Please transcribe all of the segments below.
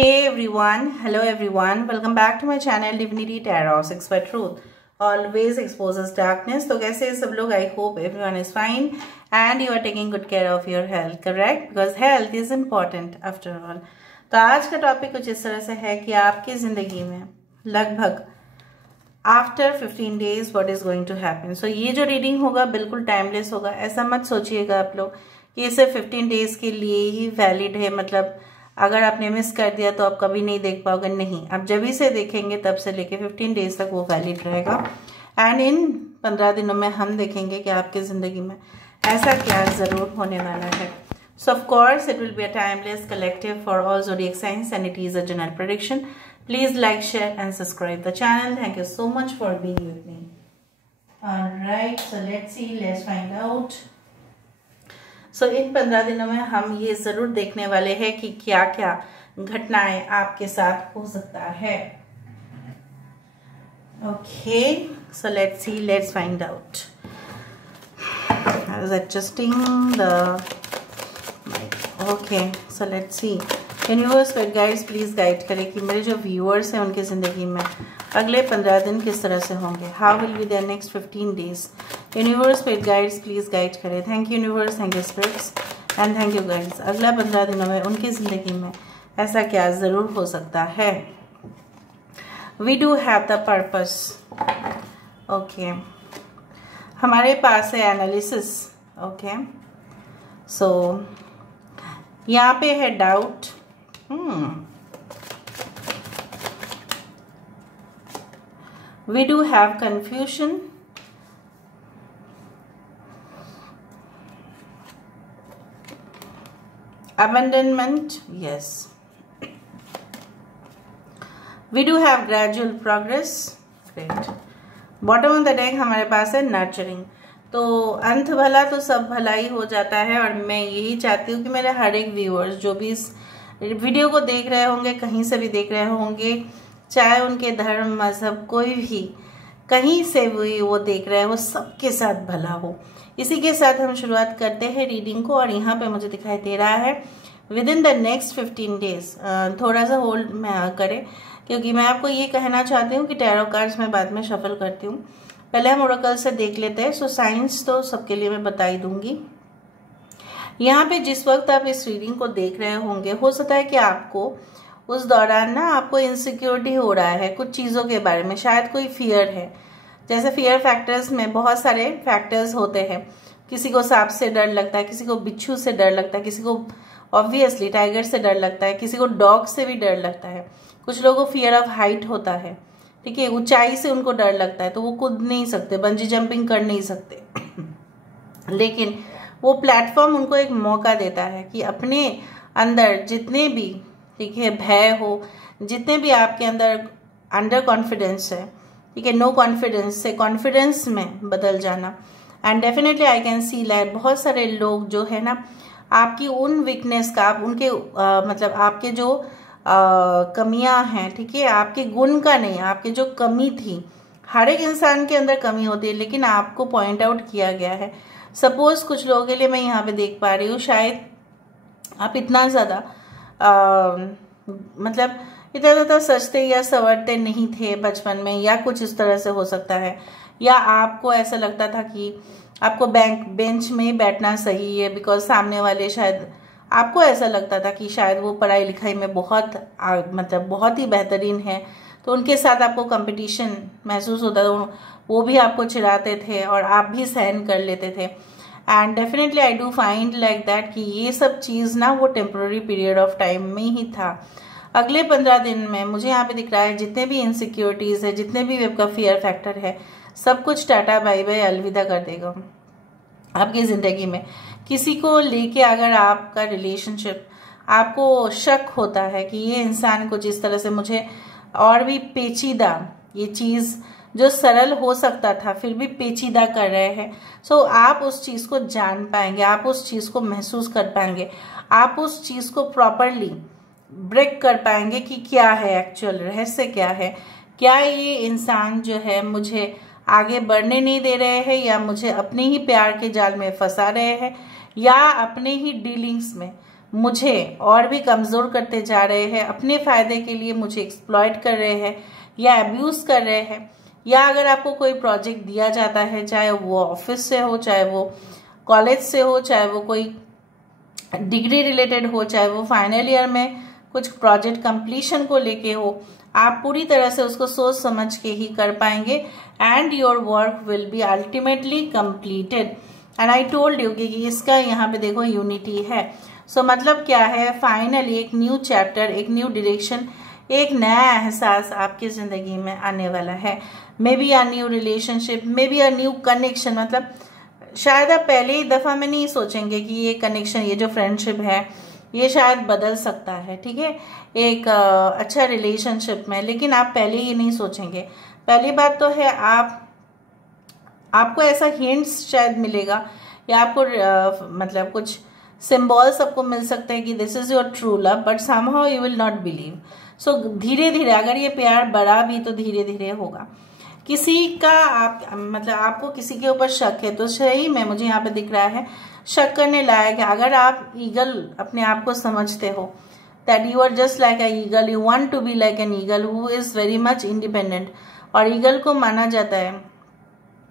Hey everyone, hello everyone, welcome back to my channel Divinity Tarot 6 by Truth. Always exposes darkness. तो कैसे हैं सब लोग? I hope everyone is fine and you are taking good care of your health, correct? Because health is important after all. तो आज का topic कुछ इस तरह से है कि आपकी ज़िंदगी में लगभग after 15 days what is going to happen. So ये जो रीडिंग होगा बिल्कुल टाइमलेस होगा. ऐसा मत सोचिएगा आप लोग कि ये सिर्फ 15 डेज के लिए ही वैलिड है. मतलब अगर आपने मिस कर दिया तो आप कभी नहीं देख पाओगे. नहीं, आप जब ही से देखेंगे तब से लेके 15 डेज तक वो वैलिड रहेगा. एंड इन 15 दिनों में हम देखेंगे कि आपकी ज़िंदगी में ऐसा क्या ज़रूर होने वाला है. सो of course it will be a timeless collective for all zodiac science and it is a general prediction. Please like, share and subscribe the channel. Thank you so much for being with me. Alright, so let's see, let's find out. So इन 15 दिनों में हम ये ज़रूर देखने वाले हैं कि क्या क्या घटनाएं आपके साथ हो सकता है. Okay, so let's see, let's find out. I was adjusting the mic. Okay, so let's see. Universe पर गाइड्स प्लीज़ गाइड करें कि मेरे जो व्यूअर्स हैं उनकी ज़िंदगी में अगले 15 दिन किस तरह से होंगे. How will be there next 15 days. Universe पर गाइड्स प्लीज़ गाइड करें. Thank you universe, thank you spirits and thank you guides. अगला 15 दिनों में उनकी ज़िंदगी में ऐसा क्या ज़रूर हो सकता है. We do have the purpose. Okay, हमारे पास है एनालिसिस. ओके, सो यहाँ पे है doubt. We do have confusion. Abandonment, yes. We do have gradual progress. Great. Bottom of the deck हमारे पास है nurturing. तो अंत भला तो सब भला ही हो जाता है. और मैं यही चाहती हूँ कि मेरे हर एक व्यूअर्स जो भी इस वीडियो को देख रहे होंगे, कहीं से भी देख रहे होंगे, चाहे उनके धर्म मजहब कोई भी कहीं से भी वो देख रहे हो, सबके साथ भला हो. इसी के साथ हम शुरुआत करते हैं रीडिंग को. और यहाँ पे मुझे दिखाई दे रहा है within the next 15 days. थोड़ा सा होल्ड में करें क्योंकि मैं आपको ये कहना चाहती हूँ कि टैरो कार्ड्स मैं बाद में शफल करती हूँ. पहले हम ओरेकल से देख लेते हैं. सो साइंस तो सबके लिए मैं बता ही दूंगी. यहाँ पे जिस वक्त आप इस रीडिंग को देख रहे होंगे, हो सकता है कि आपको उस दौरान ना आपको इनसिक्योरिटी हो रहा है कुछ चीज़ों के बारे में. शायद कोई फियर है. जैसे फियर फैक्टर्स में बहुत सारे फैक्टर्स होते हैं. किसी को सांप से डर लगता है, किसी को बिच्छू से डर लगता है, किसी को ऑब्वियसली टाइगर से डर लगता है, किसी को डॉग से भी डर लगता है. कुछ लोगों को फियर ऑफ हाइट होता है. ठीक है, ऊंचाई से उनको डर लगता है तो वो कूद नहीं सकते, बंजी जंपिंग कर नहीं सकते. लेकिन वो प्लेटफॉर्म उनको एक मौका देता है कि अपने अंदर जितने भी, ठीक है, भय हो, जितने भी आपके अंदर अंडर कॉन्फिडेंस है, ठीक है, नो कॉन्फिडेंस से कॉन्फिडेंस में बदल जाना. And definitely I can see like बहुत सारे लोग जो है ना आपकी उन वीकनेस का, आप उनके मतलब आपके जो कमियां हैं, ठीक है, आपके गुण का नहीं, आपके जो कमी थी, हर एक इंसान के अंदर कमी होती है लेकिन आपको पॉइंट आउट किया गया है. सपोज कुछ लोगों के लिए मैं यहाँ पे देख पा रही हूँ, शायद आप इतना ज़्यादा मतलब इतना ज़्यादा सजते या संवरते नहीं थे बचपन में, या कुछ इस तरह से हो सकता है. या आपको ऐसा लगता था कि आपको बेंच में ही बैठना सही है बिकॉज सामने वाले, शायद आपको ऐसा लगता था कि शायद वो पढ़ाई लिखाई में बहुत मतलब बहुत ही बेहतरीन है तो उनके साथ आपको कंपटीशन महसूस होता था. वो भी आपको चिढ़ाते थे और आप भी सहन कर लेते थे. And definitely I do find like that कि ये सब चीज़ ना वो टेम्प्रोरी पीरियड ऑफ टाइम में ही था. अगले 15 दिन में मुझे यहाँ पे दिख रहा है जितने भी इनसिक्योरिटीज़ है, जितने भी आपका फियर फैक्टर है, सब कुछ टाटा बाय बाय अलविदा कर देगा आपकी ज़िंदगी में. किसी को लेके अगर आपका रिलेशनशिप, आपको शक होता है कि ये इंसान कुछ इस तरह से मुझे और भी पेचीदा, ये चीज़ जो सरल हो सकता था फिर भी पेचीदा कर रहे हैं, सो आप उस चीज़ को जान पाएंगे, आप उस चीज़ को महसूस कर पाएंगे, आप उस चीज़ को प्रॉपरली ब्रेक कर पाएंगे कि क्या है एक्चुअल रहस्य, क्या है, क्या ये इंसान जो है मुझे आगे बढ़ने नहीं दे रहे हैं या मुझे अपने ही प्यार के जाल में फंसा रहे हैं या अपने ही डीलिंग्स में मुझे और भी कमज़ोर करते जा रहे हैं, अपने फ़ायदे के लिए मुझे एक्सप्लॉइट कर रहे हैं या अब्यूज़ कर रहे हैं। या अगर आपको कोई प्रोजेक्ट दिया जाता है, चाहे वो ऑफिस से हो, चाहे वो कॉलेज से हो, चाहे वो कोई डिग्री रिलेटेड हो, चाहे वो फाइनल ईयर में कुछ प्रोजेक्ट कंप्लीशन को लेके हो, आप पूरी तरह से उसको सोच समझ के ही कर पाएंगे and your work will be ultimately completed. And I told you कि इसका यहाँ पे देखो यूनिटी है। सो मतलब क्या है, फाइनली एक न्यू चैप्टर, एक न्यू डायरेक्शन, एक नया एहसास आपकी ज़िंदगी में आने वाला है। May be a new relationship, may be a new connection. मतलब शायद आप पहले ही दफ़ा में नहीं सोचेंगे कि ये कनेक्शन, ये जो फ्रेंडशिप है ये शायद बदल सकता है, ठीक है, एक अच्छा रिलेशनशिप में, लेकिन आप पहले ही नहीं सोचेंगे। पहली बात तो है आपको ऐसा हिंट्स शायद मिलेगा या आपको मतलब कुछ सिंबल्स आपको मिल सकते हैं कि this is your true love, but somehow you will not believe. So धीरे धीरे अगर ये प्यार बढ़ा भी तो धीरे धीरे होगा। किसी का आप मतलब आपको किसी के ऊपर शक है तो सही में मुझे यहाँ पे दिख रहा है शक करने लायक है। अगर आप ईगल अपने आप को समझते हो, that you are just like a eagle, you want to be like an eagle who is very much independent. और ईगल को माना जाता है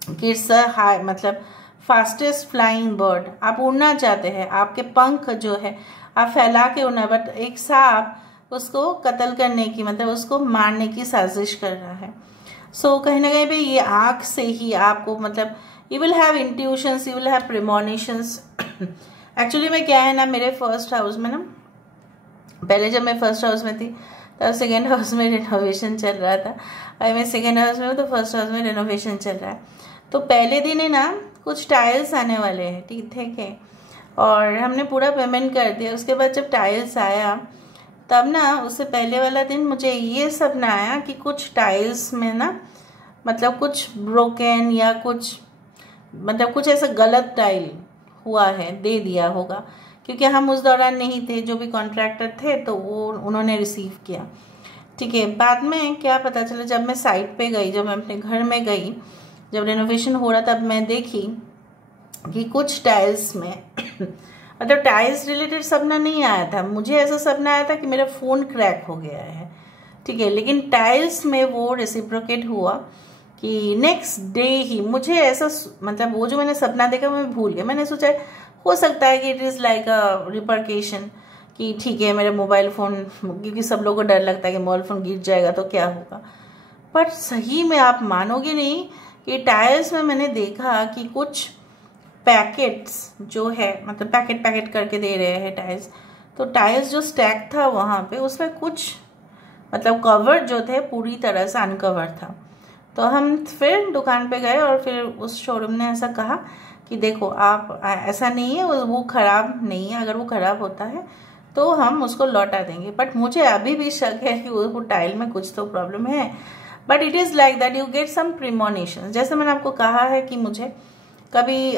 कि इट्स हाई मतलब फास्टेस्ट फ्लाइंग बर्ड। आप उड़ना चाहते हैं, आपके पंख जो है आप फैला के उड़ना, बट एक सांप उसको कत्ल करने की मतलब उसको मारने की साजिश कर रहा है। सो कहीं ना कहीं भी ये आँख से ही आपको मतलब you will have intuitions, you will have premonitions. Actually में क्या है ना, मेरे फर्स्ट हाउस में ना, पहले जब मैं फर्स्ट हाउस में थी तब सेकेंड हाउस में रिनोवेशन चल रहा था, और मैं सेकेंड हाउस में हूँ तो फर्स्ट हाउस में रिनोवेशन चल रहा है। तो पहले दिन है ना कुछ टाइल्स आने वाले हैं, ठीक है, और हमने पूरा पेमेंट कर दिया। उसके बाद जब टाइल्स आया तब ना उससे पहले वाला दिन मुझे ये सपना आया कि कुछ टाइल्स में ना मतलब कुछ ब्रोकन या कुछ मतलब कुछ ऐसा गलत टाइल हुआ है, दे दिया होगा, क्योंकि हम उस दौरान नहीं थे, जो भी कॉन्ट्रैक्टर थे तो वो उन्होंने रिसीव किया, ठीक है। बाद में क्या पता चला, जब मैं साइट पे गई, जब मैं अपने घर में गई, जब रेनोवेशन हो रहा तब मैं देखी कि कुछ टाइल्स में मतलब टाइल्स रिलेटेड सपना नहीं आया था, मुझे ऐसा सपना आया था कि मेरा फ़ोन क्रैक हो गया है, ठीक है, लेकिन टाइल्स में वो रेसिप्रोकेट हुआ कि नेक्स्ट डे ही मुझे ऐसा मतलब वो जो मैंने सपना देखा मैं भूल गया। मैंने सोचा हो सकता है कि it is like a repercussion कि ठीक है मेरा मोबाइल फ़ोन, क्योंकि सब लोगों को डर लगता है कि मोबाइल फ़ोन गिर जाएगा तो क्या होगा, बट सही में आप मानोगे नहीं कि टाइल्स में मैंने देखा कि कुछ पैकेट्स जो है मतलब पैकेट करके दे रहे हैं टाइल्स, तो टाइल्स जो स्टैक था वहाँ पे उसमें कुछ मतलब कवर जो थे पूरी तरह से अनकवर था। तो हम फिर दुकान पे गए और फिर उस शोरूम ने ऐसा कहा कि देखो आप ऐसा नहीं है, वो ख़राब नहीं है, अगर वो ख़राब होता है तो हम उसको लौटा देंगे। बट मुझे अभी भी शक है कि वो टाइल में कुछ तो प्रॉब्लम है। But it is like that, you get some premonition. जैसे मैंने आपको कहा है कि मुझे कभी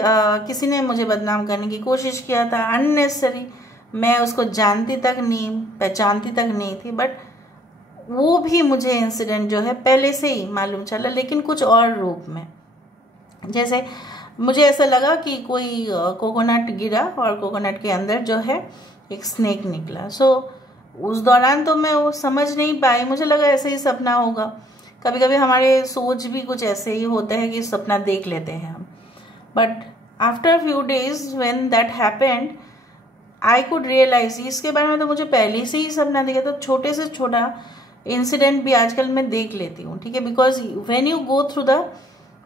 किसी ने मुझे बदनाम करने की कोशिश किया था अननेसेसरी, मैं उसको जानती तक नहीं, पहचानती तक नहीं थी, बट वो भी मुझे इंसिडेंट जो है पहले से ही मालूम चला, लेकिन कुछ और रूप में। जैसे मुझे ऐसा लगा कि कोई कोकोनट गिरा और कोकोनट के अंदर जो है एक स्नेक निकला। सो उस दौरान तो मैं वो समझ नहीं पाई, मुझे लगा ऐसे ही सपना होगा। कभी कभी हमारे सोच भी कुछ ऐसे ही होते हैं कि सपना देख लेते हैं हम। But after few days when that happened I could realise, इसके बारे में तो मुझे पहले से ही सपना दिखा। तो छोटे से छोटा इंसिडेंट भी आजकल मैं देख लेती हूँ, ठीक है, because when you go through the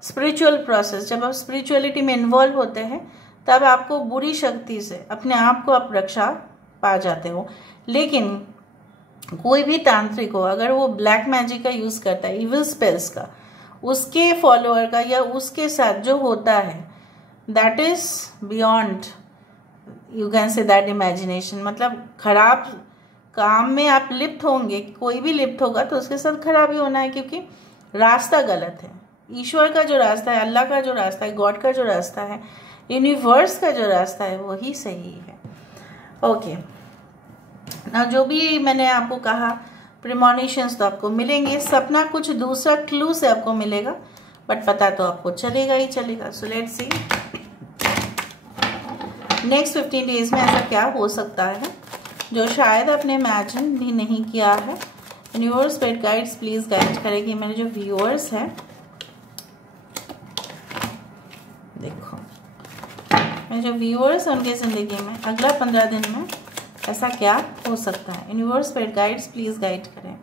spiritual process, जब आप स्पिरिचुअलिटी में इन्वॉल्व होते हैं तब आपको बुरी शक्ति से अपने आप को आप रक्षा पा जाते हो। लेकिन कोई भी तांत्रिक हो, अगर वो ब्लैक मैजिक का यूज करता है, इविल स्पेल्स का, उसके फॉलोअर का या उसके साथ जो होता है, that is beyond you can say that imagination. मतलब खराब काम में आप लिप्त होंगे, कोई भी लिप्त होगा तो उसके साथ खराब ही होना है, क्योंकि रास्ता गलत है। ईश्वर का जो रास्ता है, अल्लाह का जो रास्ता है, गॉड का जो रास्ता है, यूनिवर्स का जो रास्ता है, वही सही है। ओके ना, जो भी मैंने आपको कहा प्रीमोनिशंस तो आपको मिलेंगे, सपना कुछ दूसरा क्लू से आपको मिलेगा, बट पता तो आपको चलेगा ही चलेगा। So let's see next 15 days में ऐसा क्या हो सकता है। जो शायद आपने इमेजिन भी नहीं किया है। Universe spirit guides please guide करें कि मेरे जो व्यूअर्स हैं, देखो मेरे जो व्यूअर्स हैं उनकी ज़िंदगी में अगला 15 दिन में ऐसा क्या हो सकता है। Universe spirit guides please guide करें।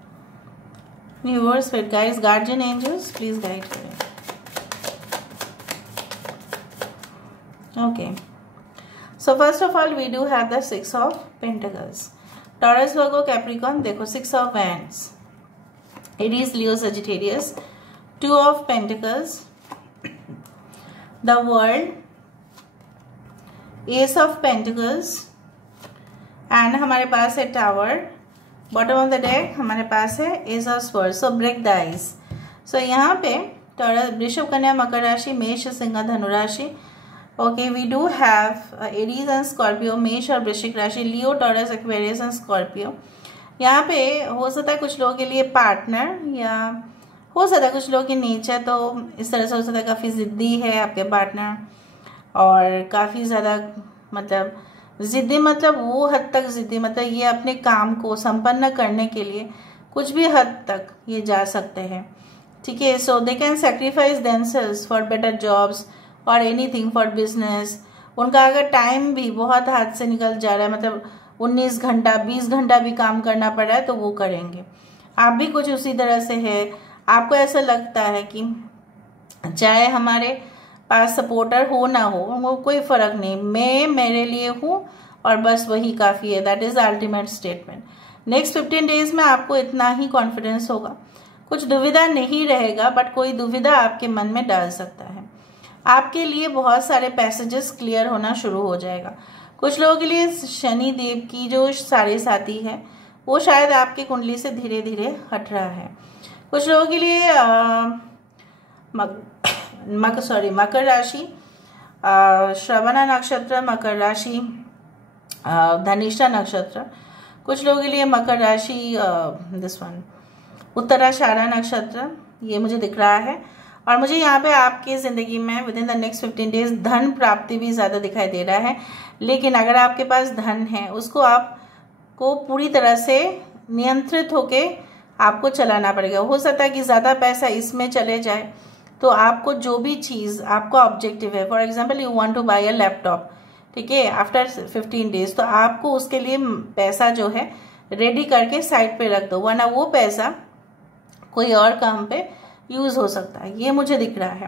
Universe spirit guides, guardian angels please guide करें। Okay, so first of all we do have the 6 of Pentacles, Taurus, Virgo, Capricorn। देखो 6 of Wands, Aries, Leo, Sagittarius, 2 of Pentacles, the World, Ace of Pentacles, and हमारे पास है Tower। Bottom of the deck हमारे पास है Ace of Swords। So break the ice। So यहाँ पे taurus, वृषभ, कन्या, मकर राशि, मेष, सिंह, धनु राशि। Okay, we do have Aries and Scorpio, Mesh और वृश्चिक राशि, Leo, Taurus, Aquarius and Scorpio. यहाँ पे हो सकता है कुछ लोगों के लिए पार्टनर, या हो सकता है कुछ लोगों की नेचर तो इस तरह से हो सकता है काफ़ी ज़िद्दी है आपके पार्टनर, और काफ़ी ज़्यादा मतलब ज़िद्दी, मतलब वो हद तक ज़िद्दी, मतलब ये अपने काम को संपन्न करने के लिए कुछ भी हद तक ये जा सकते हैं। ठीक है, so they can sacrifice themselves for better jobs और एनीथिंग फॉर बिजनेस। उनका अगर टाइम भी बहुत हाथ से निकल जा रहा है, मतलब 19 घंटा 20 घंटा भी काम करना पड़ रहा है तो वो करेंगे। आप भी कुछ उसी तरह से है, आपको ऐसा लगता है कि चाहे हमारे पास सपोर्टर हो ना हो, वो कोई फ़र्क नहीं, मैं मेरे लिए हूँ और बस वही काफ़ी है। That is the ultimate statement. Next 15 days में आपको इतना ही कॉन्फिडेंस होगा, कुछ दुविधा नहीं रहेगा, बट कोई दुविधा आपके मन में डाल सकता है। आपके लिए बहुत सारे पैसेजेस क्लियर होना शुरू हो जाएगा। कुछ लोगों के लिए शनि देव की जो साढ़े साथी है वो शायद आपकी कुंडली से धीरे धीरे हट रहा है। कुछ लोगों के लिए मकर राशि, श्रवणा नक्षत्र, मकर राशि, धनिष्ठा नक्षत्र। कुछ लोगों के लिए मकर राशि, दिस वन उत्तराषाढ़ा नक्षत्र, ये मुझे दिख रहा है। और मुझे यहाँ पे आपकी ज़िंदगी में with in the next 15 days धन प्राप्ति भी ज़्यादा दिखाई दे रहा है। लेकिन अगर आपके पास धन है उसको आपको पूरी तरह से नियंत्रित होके आपको चलाना पड़ेगा। हो सकता है कि ज़्यादा पैसा इसमें चले जाए, तो आपको जो भी चीज़ आपका ऑब्जेक्टिव है, for example you want to buy a laptop, ठीक है, आफ्टर 15 डेज, तो आपको उसके लिए पैसा जो है रेडी करके साइड पे रख दो, वरना वो पैसा कोई और काम पे यूज हो सकता है। ये मुझे दिख रहा है।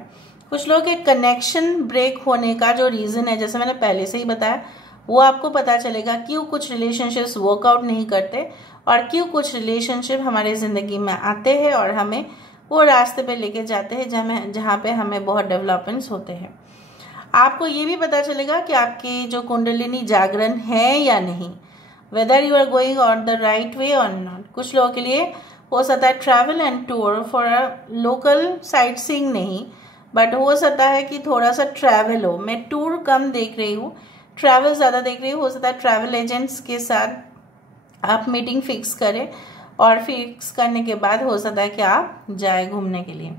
कुछ लोग के कनेक्शन ब्रेक होने का जो रीजन है, जैसे मैंने पहले से ही बताया, वो आपको पता चलेगा क्यों कुछ रिलेशनशिप्स वर्कआउट नहीं करते और क्यों कुछ रिलेशनशिप हमारे जिंदगी में आते हैं और हमें वो रास्ते पे लेके जाते हैं जहाँ पे हमें बहुत डेवलपमेंट्स होते हैं। आपको ये भी पता चलेगा कि आपकी जो कुंडलिनी जागरण है या नहीं, whether you are going on the right way और नॉट। कुछ लोगों के लिए हो सकता है travel and tour for a local sightseeing नहीं, बट हो सकता है कि थोड़ा सा ट्रैवल हो। मैं टूर कम देख रही हूँ, ट्रैवल ज़्यादा देख रही हूँ। हो सकता है ट्रैवल एजेंट्स के साथ आप मीटिंग फिक्स करें और फिक्स करने के बाद हो सकता है कि आप जाए घूमने के लिए।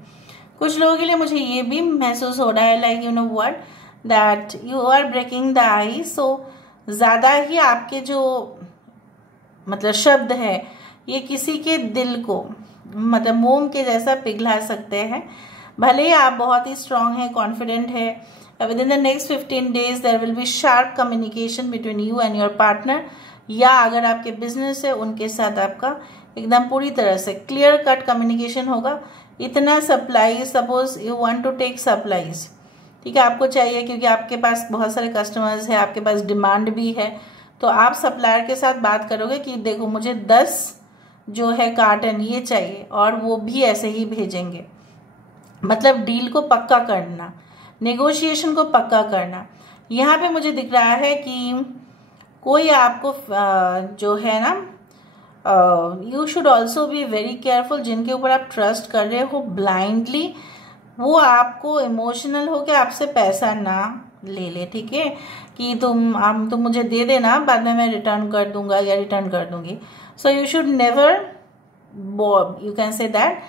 कुछ लोगों के लिए मुझे ये भी महसूस हो रहा है, like you know what, that you are breaking the ice. So ज़्यादा ही आपके जो मतलब शब्द है ये किसी के दिल को मतलब मोम के जैसा पिघला सकते हैं। भले ही आप बहुत ही स्ट्रांग है, कॉन्फिडेंट है, within the next 15 days there will be sharp communication between you and your partner, या अगर आपके बिजनेस है उनके साथ आपका एकदम पूरी तरह से क्लियर कट कम्युनिकेशन होगा। इतना supply, suppose you want to take supplies, ठीक है, आपको चाहिए क्योंकि आपके पास बहुत सारे कस्टमर्स हैं, आपके पास डिमांड भी है, तो आप सप्लायर के साथ बात करोगे कि देखो मुझे 10 जो है कार्टन ये चाहिए, और वो भी ऐसे ही भेजेंगे। मतलब डील को पक्का करना, नेगोशिएशन को पक्का करना। यहाँ पे मुझे दिख रहा है कि कोई आपको जो है ना, you should also be very careful, जिनके ऊपर आप ट्रस्ट कर रहे हो ब्लाइंडली, वो आपको इमोशनल हो के आपसे पैसा ना ले ले, ठीक है, कि तुम मुझे दे देना, बाद में मैं रिटर्न कर दूंगा या रिटर्न कर दूंगी। So you should never, you can say that,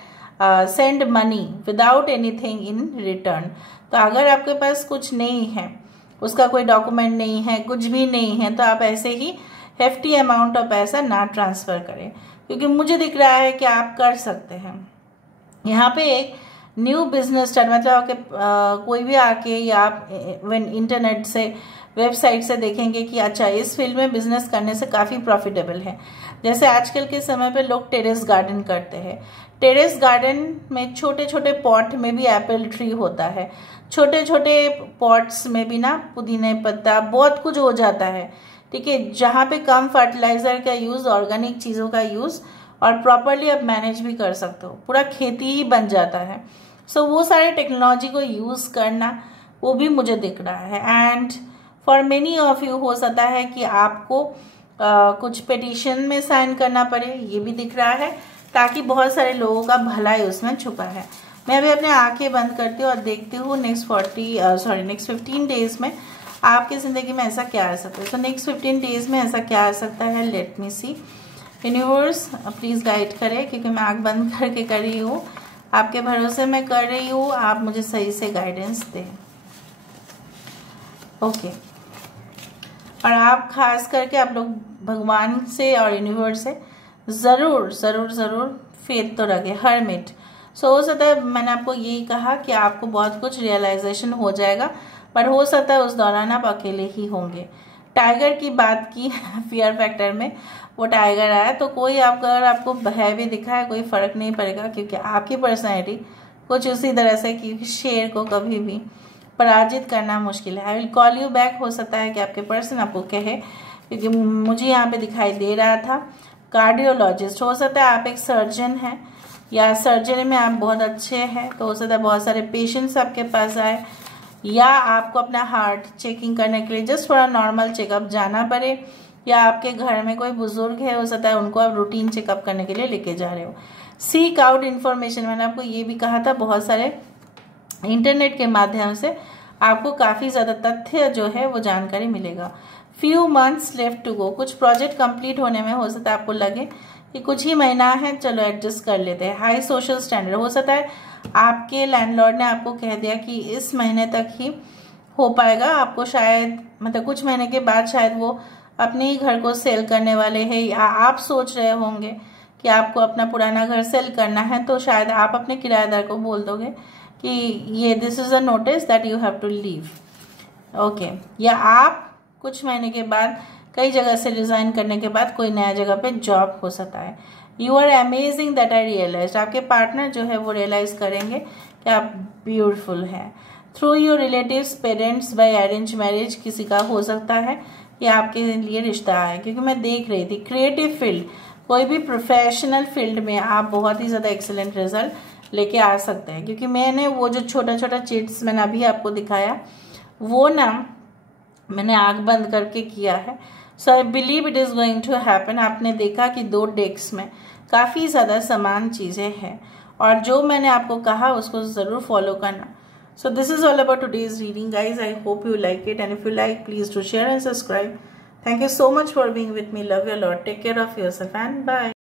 send money without anything in return. तो अगर आपके पास कुछ नहीं है, उसका कोई डॉक्यूमेंट नहीं है, कुछ भी नहीं है, तो आप ऐसे ही हेफ्टी अमाउंट ऑफ पैसा ना ट्रांसफ़र करें, क्योंकि मुझे दिख रहा है कि आप कर सकते हैं। यहाँ पे एक न्यू बिजनेस स्टार्ट, मतलब कोई भी आके या आप इंटरनेट से वेबसाइट से देखेंगे कि अच्छा इस फील्ड में बिजनेस करने से काफ़ी प्रॉफिटेबल है। जैसे आजकल के समय पे लोग टेरेस गार्डन करते हैं। टेरेस गार्डन में छोटे छोटे पॉट में भी एप्पल ट्री होता है, छोटे छोटे पॉट्स में भी ना पुदीने पत्ता बहुत कुछ हो जाता है। ठीक है, जहाँ पे कम फर्टिलाइजर का यूज़, ऑर्गेनिक चीज़ों का यूज़ और प्रॉपरली आप मैनेज भी कर सकते हो, पूरा खेती ही बन जाता है। सो वो सारे टेक्नोलॉजी को यूज़ करना वो भी मुझे दिख रहा है। And for many of you हो सकता है कि आपको कुछ पिटीशन में साइन करना पड़े, ये भी दिख रहा है, ताकि बहुत सारे लोगों का भलाई उसमें छुपा है। मैं अभी अपने आंखें बंद करती हूँ और देखती हूँ नेक्स्ट 15 डेज में आपकी ज़िंदगी में ऐसा क्या आ सकता है। तो नेक्स्ट 15 डेज में ऐसा क्या आ सकता है, let me see. Universe please guide करें, क्योंकि मैं आँख बंद करके कर रही हूँ, आपके भरोसे में कर रही हूँ, आप मुझे सही से गाइडेंस दें। ओके, और आप खास करके आप लोग भगवान से और यूनिवर्स से ज़रूर ज़रूर ज़रूर फेथ तो रखें, हरमिट। सो हो सकता है, मैंने आपको यही कहा कि आपको बहुत कुछ रियलाइजेशन हो जाएगा, पर हो सकता है उस दौरान आप अकेले ही होंगे। टाइगर की बात की फियर फैक्टर में, वो टाइगर आया तो कोई अगर आपको भय भी दिखा है कोई फ़र्क नहीं पड़ेगा, क्योंकि आपकी पर्सनैलिटी कुछ उसी तरह से कि शेर को कभी भी पराजित करना मुश्किल है। I will call you back. हो सकता है कि आपके पर्सन आपको कहे, क्योंकि मुझे यहाँ पे दिखाई दे रहा था कार्डियोलॉजिस्ट। हो सकता है आप एक सर्जन हैं या सर्जरी में आप बहुत अच्छे हैं, तो हो सकता है बहुत सारे पेशेंट्स आपके पास आए, या आपको अपना हार्ट चेकिंग करने के लिए जस्ट थोड़ा नॉर्मल चेकअप जाना पड़े, या आपके घर में कोई बुजुर्ग है, हो सकता है उनको आप रूटीन चेकअप करने के लिए लेके जा रहे हो। सीक आउट इन्फॉर्मेशन, मैंने आपको ये भी कहा था, बहुत सारे इंटरनेट के माध्यम से आपको काफ़ी ज़्यादा तथ्य जो है वो जानकारी मिलेगा। Few months left to go, कुछ प्रोजेक्ट कंप्लीट होने में हो सकता है आपको लगे कि कुछ ही महीना है, चलो एडजस्ट कर लेते हैं। हाई सोशल स्टैंडर्ड, हो सकता है आपके लैंडलॉर्ड ने आपको कह दिया कि इस महीने तक ही हो पाएगा, आपको शायद मतलब कुछ महीने के बाद शायद वो अपने ही घर को सेल करने वाले हैं, या आप सोच रहे होंगे कि आपको अपना पुराना घर सेल करना है, तो शायद आप अपने किराएदार को बोल दोगे कि ये this is a notice that you have to leave. Okay, या आप कुछ महीने के बाद कई जगह से रिज़ाइन करने के बाद कोई नया जगह पे जॉब हो सकता है। You are amazing that I realise, आपके पार्टनर जो है वो रियलाइज करेंगे कि आप ब्यूटीफुल हैं। Through your relatives, parents, by arrange marriage किसी का हो सकता है ये आपके लिए रिश्ता है, क्योंकि मैं देख रही थी क्रिएटिव फील्ड, कोई भी प्रोफेशनल फील्ड में आप बहुत ही ज़्यादा एक्सीलेंट रिजल्ट लेके आ सकते हैं। क्योंकि मैंने वो जो छोटा छोटा चिट्स मैंने अभी आपको दिखाया, वो ना मैंने आंख बंद करके किया है। So I believe it is going to happen. आपने देखा कि 2 डेक्स में काफ़ी ज़्यादा समान चीज़ें हैं, और जो मैंने आपको कहा उसको ज़रूर फॉलो करना। So this is all about today's reading, guys. I hope you like it, and if you like, please do share and subscribe. Thank you so much for being with me. Love you a lot. Take care of yourself and bye.